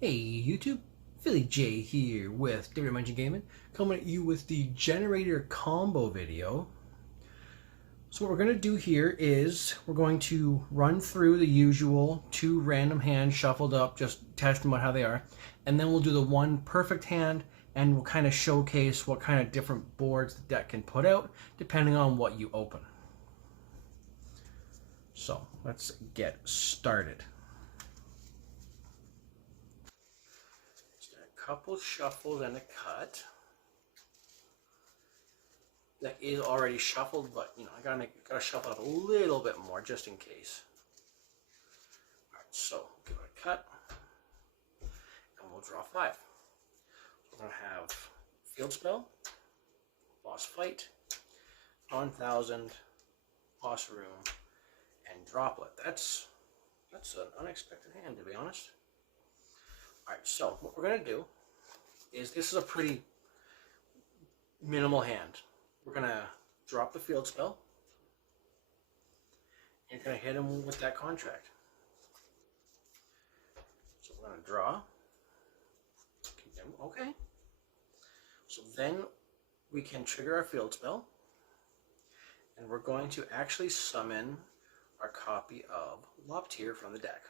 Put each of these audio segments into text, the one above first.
Hey YouTube, Philly J here with David Gaming, coming at you with the Generator Combo video. So what we're going to do here is we're going to run through the usual 2 random hands shuffled up, just test them out how they are, and then we'll do the 1 perfect hand, and we'll kind of showcase what kind of different boards the deck can put out depending on what you open. So let's get started. Couple shuffles and a cut. That is already shuffled, but you know I gotta shuffle it a little bit more just in case. All right, so give it a cut, and we'll draw 5. We're gonna have field spell, boss fight, 1000, boss room, and droplet. That's an unexpected hand, to be honest. All right, so what we're gonna do is this is a pretty minimal hand. We're gonna drop the field spell. And you're gonna hit him with that contract. So we're gonna draw. Okay. So then we can trigger our field spell, and we're going to actually summon our copy of Loptier from the deck.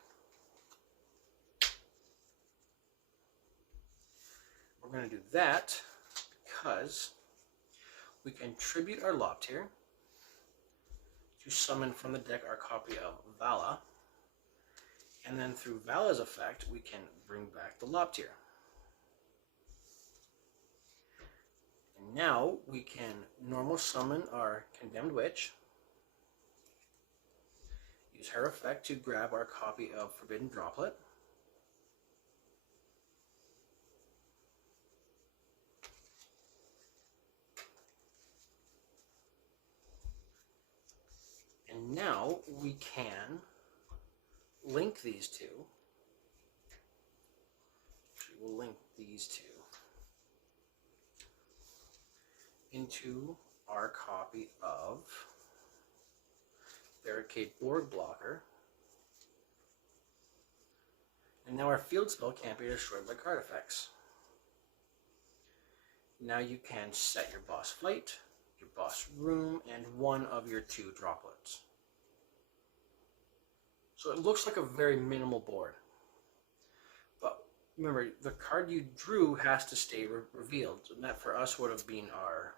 We're going to do that because we can tribute our Loptier to summon from the deck our copy of Vala, and then through Vala's effect we can bring back the Loptier. And now we can normal summon our Condemned Witch, use her effect to grab our copy of Forbidden Droplet, and now we can link these two. We'll link these two into our copy of Barricade Board Blocker. And now our field spell can't be destroyed by card effects. Now you can set your boss fight, your boss room, and 1 of your 2 droplets. So it looks like a very minimal board. But remember, the card you drew has to stay revealed. And that for us would have been our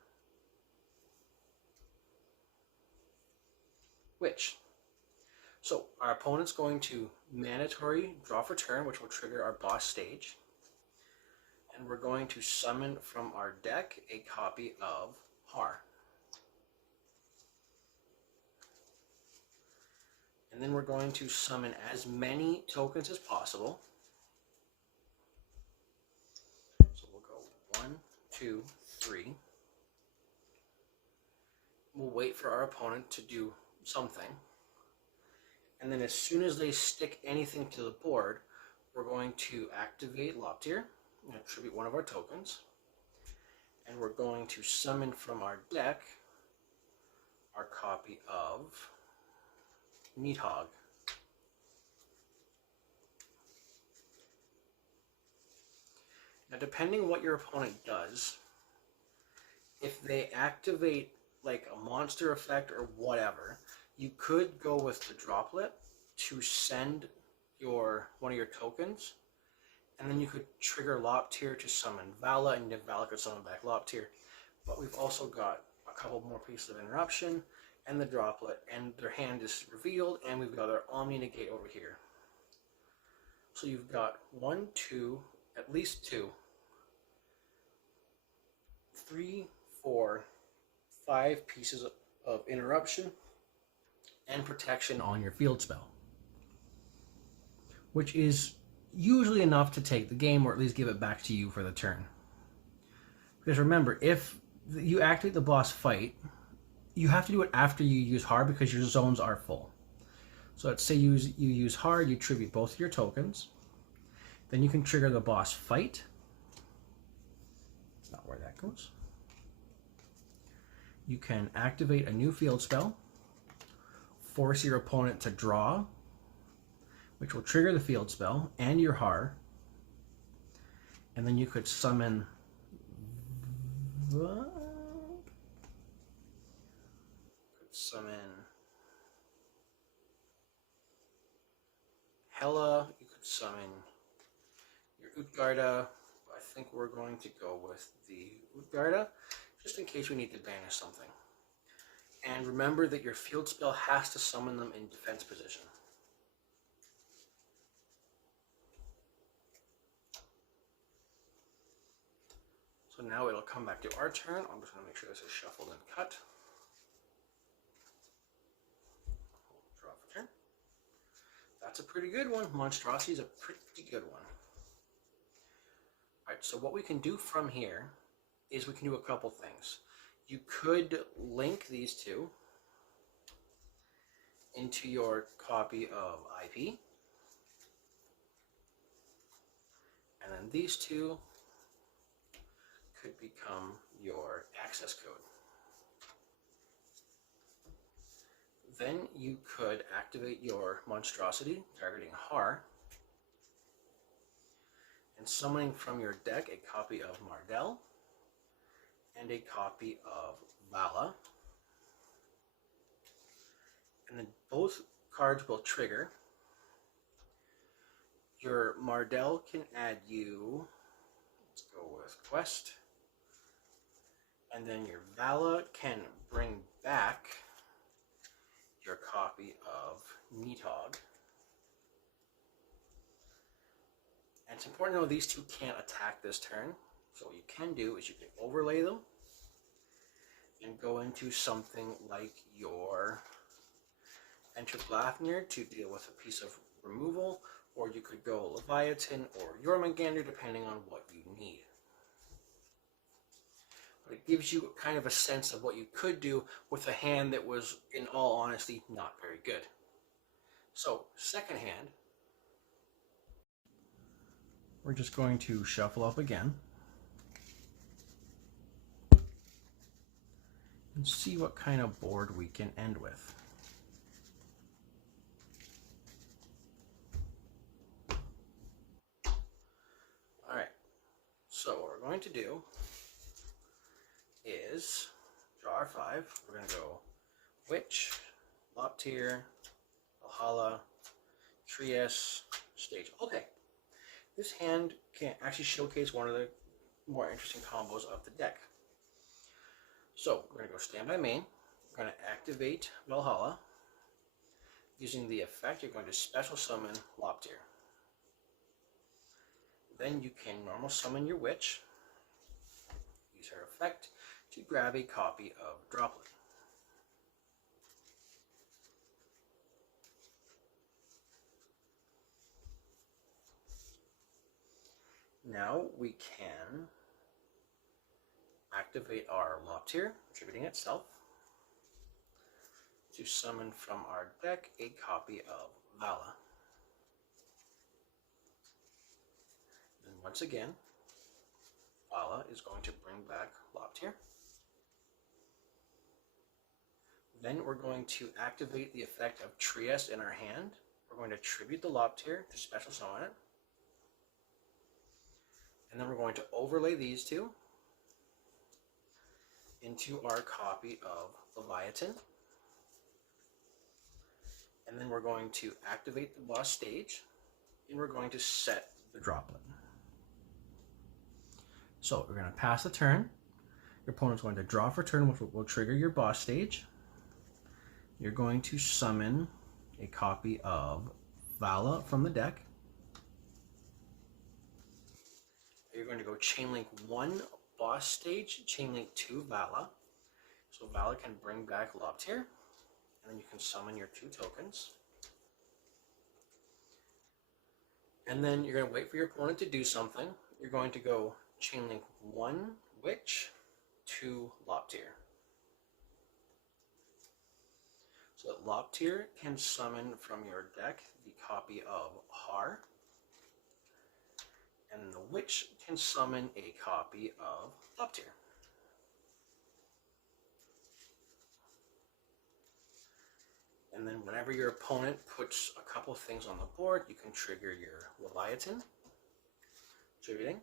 Witch. So our opponent's going to mandatory draw for turn, which will trigger our boss stage. And we're going to summon from our deck a copy of Har. And then we're going to summon as many tokens as possible. So we'll go 1, 2, 3. We'll wait for our opponent to do something. And then as soon as they stick anything to the board, we're going to activate Loptier and attribute 1 of our tokens. And we're going to summon from our deck our copy of Needhog. Now, depending what your opponent does, if they activate like a monster effect or whatever, you could go with the droplet to send one of your tokens, and then you could trigger Loptier to summon Vala, and then Vala could summon back Loptier. But we've also got a couple more pieces of interruption, and the droplet, and their hand is revealed, and we've got our Omni Negate over here. So you've got 1, 2, at least 2, 3, 4, 5 pieces of interruption and protection on your field spell, which is usually enough to take the game, or at least give it back to you for the turn. Because remember, if you activate the boss fight, you have to do it after you use hard because your zones are full. So let's say you use hard, you tribute both of your tokens. Then you can trigger the boss fight. That's not where that goes. You can activate a new field spell, force your opponent to draw, which will trigger the field spell and your Har, And then you could summon Hela, you could summon your Utgarda. I think we're going to go with the Utgarda, just in case we need to banish something. And remember that your field spell has to summon them in defense position. So now it'll come back to our turn. I'm just going to make sure this is shuffled and cut. Draw for turn. That's a pretty good one. Monstrosity is a pretty good one. Alright, so what we can do from here is we can do a couple things. You could link these two into your copy of IP. And then these two could become your access code. Then you could activate your monstrosity targeting Har and summoning from your deck a copy of Mardell and a copy of Vala. And then both cards will trigger. Your Mardell can add you, let's go with Quest, and then your Vala can bring back your copy of Nidhogg. And it's important to know these two can't attack this turn. So what you can do is you can overlay them and go into something like your Enter Glafnir to deal with a piece of removal, or you could go Leviathan or Jormungandr depending on what you need. But it gives you kind of a sense of what you could do with a hand that was, in all honesty, not very good. So, second hand, we're just going to shuffle up again and see what kind of board we can end with. Alright, so what we're going to do is draw our 5. We're going to go Witch, Loptir, Valhalla, Trieste, Stage. Okay, this hand can actually showcase one of the more interesting combos of the deck. So we're going to go Standby Main. We're going to activate Valhalla. Using the effect, you're going to special summon Loptir. Then you can normal summon your Witch. Use her effect to grab a copy of Droplet. Now we can activate our Loptir, attributing itself, to summon from our deck a copy of Vala. And once again, Vala is going to bring back Loptir. Then we're going to activate the effect of Trieste in our hand. We're going to tribute the Loptir to special summon it. And then we're going to overlay these two into our copy of Leviathan. And then we're going to activate the boss stage, and we're going to set the Droplet. So we're going to pass the turn. Your opponent's going to draw for turn, which will trigger your boss stage. You're going to summon a copy of Vala from the deck. You're going to go Chainlink 1 boss stage, Chainlink 2 Vala. So Vala can bring back Loptir, and then you can summon your 2 tokens. And then you're going to wait for your opponent to do something. You're going to go Chainlink 1 Witch, 2 Loptir. So that Loptir can summon from your deck the copy of Har, and the Witch can summon a copy of Loptir. And then whenever your opponent puts a couple things on the board, you can trigger your Leviathan, attributing,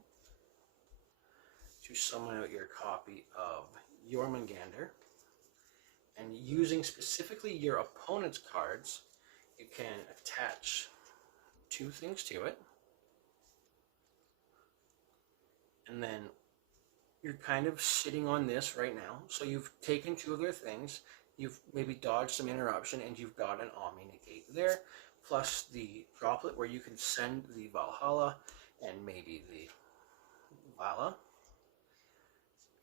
to summon out your copy of Jormungandr. And using specifically your opponent's cards, you can attach two things to it. And then you're kind of sitting on this right now. So you've taken two of their things, you've maybe dodged some interruption, and you've got an Omni Negate there, plus the droplet where you can send the Valhalla and maybe the Vala.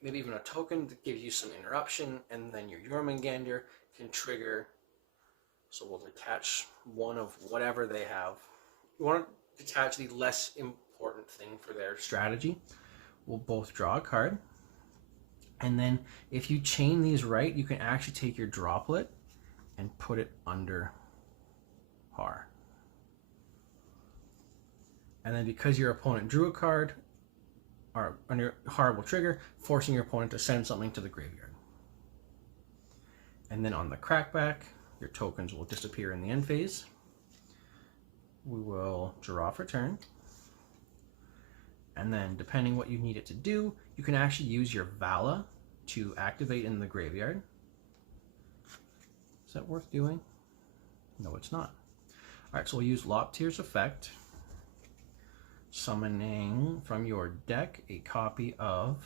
Maybe even a token that gives you some interruption, and then your Jormungandr can trigger. So we'll detach one of whatever they have. You want to detach the less important thing for their strategy. We'll both draw a card. And then if you chain these right, you can actually take your droplet and put it under Har. And then because your opponent drew a card, or under Har will trigger, forcing your opponent to send something to the graveyard. And then on the crackback, your tokens will disappear in the end phase. We will draw for turn. And then depending what you need it to do, you can actually use your Vala to activate in the graveyard. Is that worth doing? No, it's not. All right, so we'll use Loptier's effect, summoning from your deck a copy of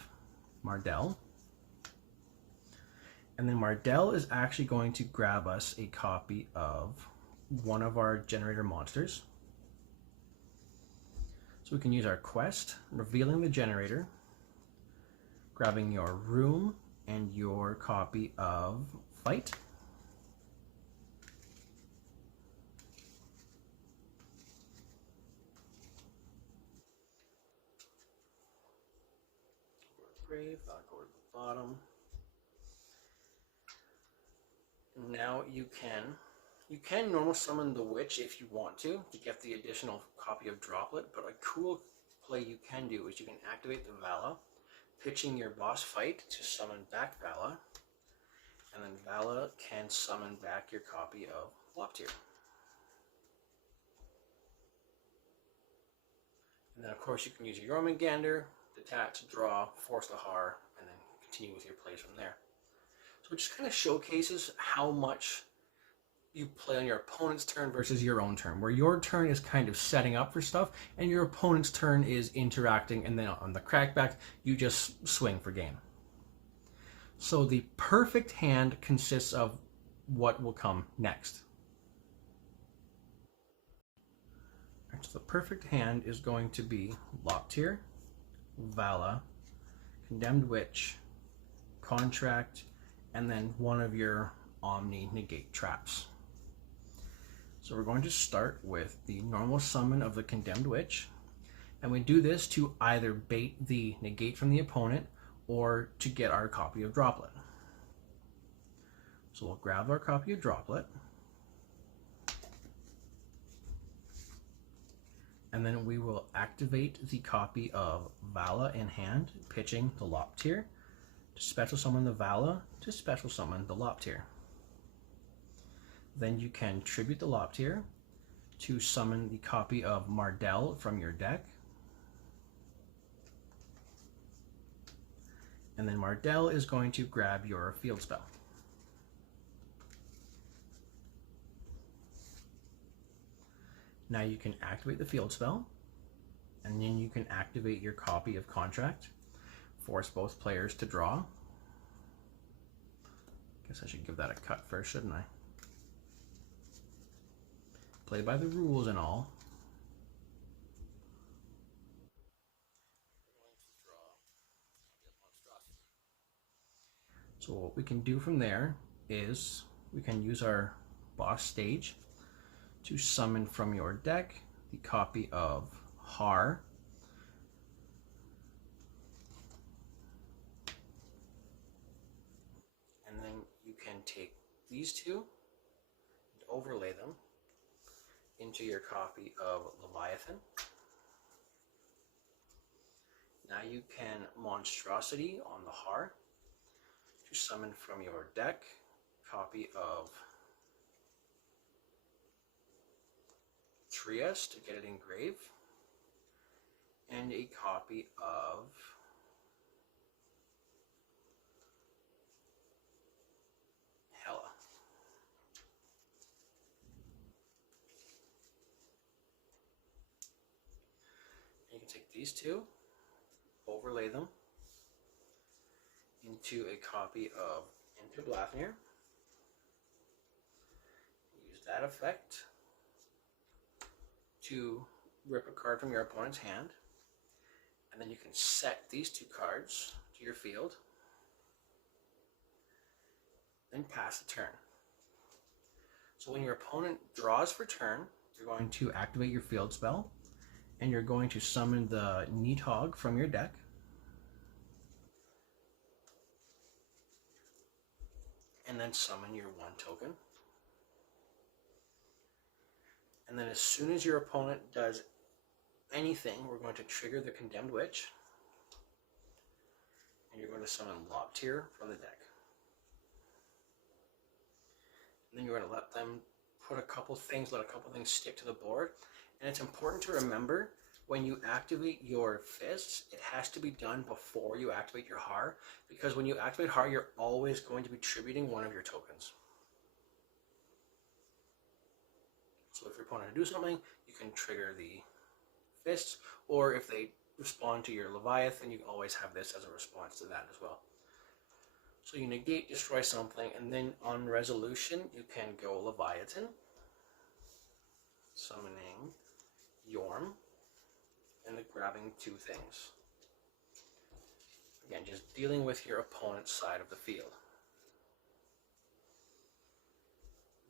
Mardell. And then Mardell is actually going to grab us a copy of one of our generator monsters. So we can use our quest, revealing the generator, grabbing your room and your copy of Fight. Grave, I'll go to the bottom. Now you can normal summon the Witch if you want to get the additional copy of Droplet, but a cool play you can do is you can activate the Vala, pitching your boss Fight to summon back Vala, and then Vala can summon back your copy of Loptier. And then of course you can use your Jormungandr, detach, draw, force the Har, and then continue with your plays from there. So it just kind of showcases how much you play on your opponent's turn versus your own turn, where your turn is kind of setting up for stuff and your opponent's turn is interacting, and then on the crackback you just swing for game. So the perfect hand consists of what will come next. So the perfect hand is going to be Loptier, Vala, Condemned Witch, Contract, and then one of your Omni Negate traps. So we're going to start with the normal summon of the Condemned Witch, and we do this to either bait the negate from the opponent or to get our copy of Droplet. So we'll grab our copy of Droplet, and then we will activate the copy of Vala in hand, pitching the Loptier to special summon the Vala to special summon the Loptier. Then you can tribute the Loptier to summon the copy of Mardell from your deck. And then Mardell is going to grab your field spell. Now you can activate the field spell, and then you can activate your copy of Contract, force both players to draw. Guess I should give that a cut first, shouldn't I? Play by the rules and all. So what we can do from there is we can use our boss stage to summon from your deck the copy of Har, and then you can take these two and overlay them into your copy of Leviathan. Now you can Monstrosity on the Har to summon from your deck copy of Trieste to get it engraved, and a copy of take these two, overlay them into a copy of Interblafnir. Use that effect to rip a card from your opponent's hand, and then you can set these two cards to your field, then pass the turn. So when your opponent draws for turn, you're going to activate your field spell, and you're going to summon the Needhog from your deck. And then summon your 1 token. And then as soon as your opponent does anything, we're going to trigger the Condemned Witch. And you're going to summon Lobtier from the deck. And then you're going to let them let a couple things stick to the board. And it's important to remember, when you activate your fists, it has to be done before you activate your Har, because when you activate Har, you're always going to be tributing one of your tokens. So if your opponent do something, you can trigger the fists, or if they respond to your Leviathan, you always have this as a response to that as well. So you negate, destroy something, and then on resolution, you can go Leviathan, summoning Yorm, and then grabbing 2 things. Again, just dealing with your opponent's side of the field.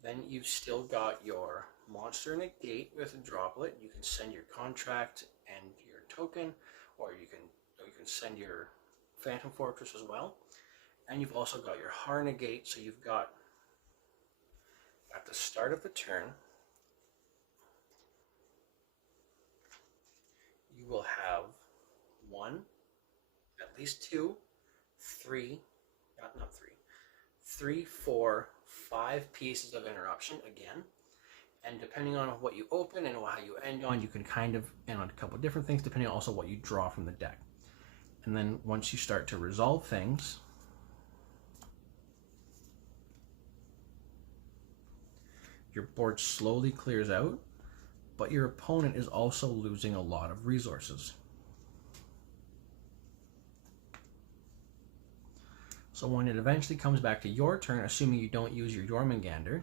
Then you've still got your monster negate with a droplet. You can send your contract and your token, or you can send your Phantom Fortress as well. And you've also got your Har negate, so you've got, at the start of the turn, you will have 1, at least 2, 3, not 3, 3, 4, 5 pieces of interruption again. And depending on what you open and how you end on, you can kind of end on a couple different things, depending on also what you draw from the deck. And then once you start to resolve things, your board slowly clears out, but your opponent is also losing a lot of resources. So when it eventually comes back to your turn, assuming you don't use your Jormungandr,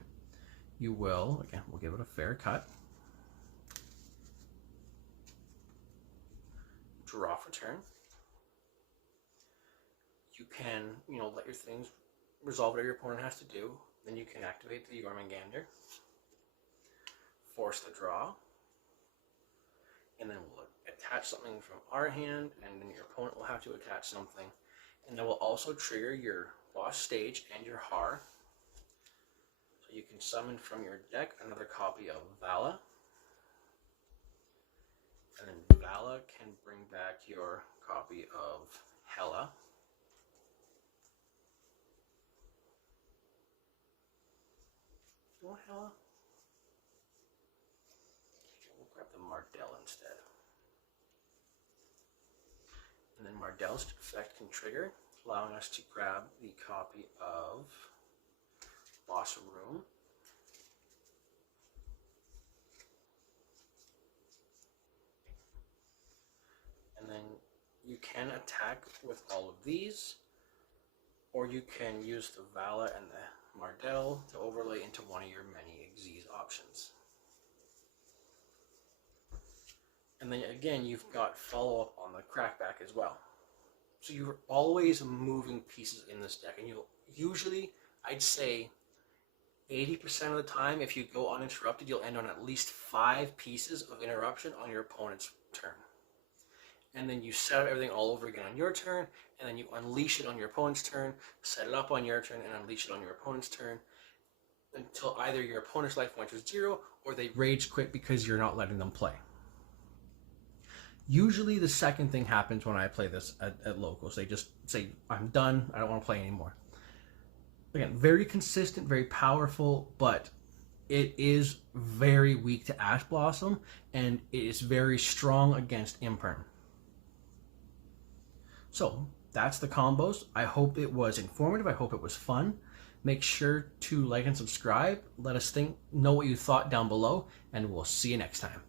you will, again, we'll give it a fair cut, draw for turn. You can, let your things resolve whatever your opponent has to do. Then you can activate the Jormungandr, force the draw, and then we'll attach something from our hand, and then your opponent will have to attach something. And then we'll also trigger your boss stage and your Har. So you can summon from your deck another copy of Vala. And then Vala can bring back your copy of Hela. You want Hela? Okay, we'll grab the Mardell instead. And then Mardell's effect can trigger, allowing us to grab the copy of Boss Room. And then you can attack with all of these, or you can use the Vala and the Mardell to overlay into one of your many Xyz options. And then again, you've got follow-up on the Crackback as well. So you're always moving pieces in this deck, and you'll usually, I'd say 80% of the time, if you go uninterrupted, you'll end on at least 5 pieces of interruption on your opponent's turn. And then you set up everything all over again on your turn, and then you unleash it on your opponent's turn, set it up on your turn, and unleash it on your opponent's turn, until either your opponent's life points are 0, or they rage quit because you're not letting them play. Usually the second thing happens when I play this at locals. They just say, I'm done, I don't want to play anymore. Again, very consistent, very powerful, but it is very weak to Ash Blossom, and it is very strong against Imperm. So, that's the combos. I hope it was informative. I hope it was fun. Make sure to like and subscribe. Let us know what you thought down below, and we'll see you next time.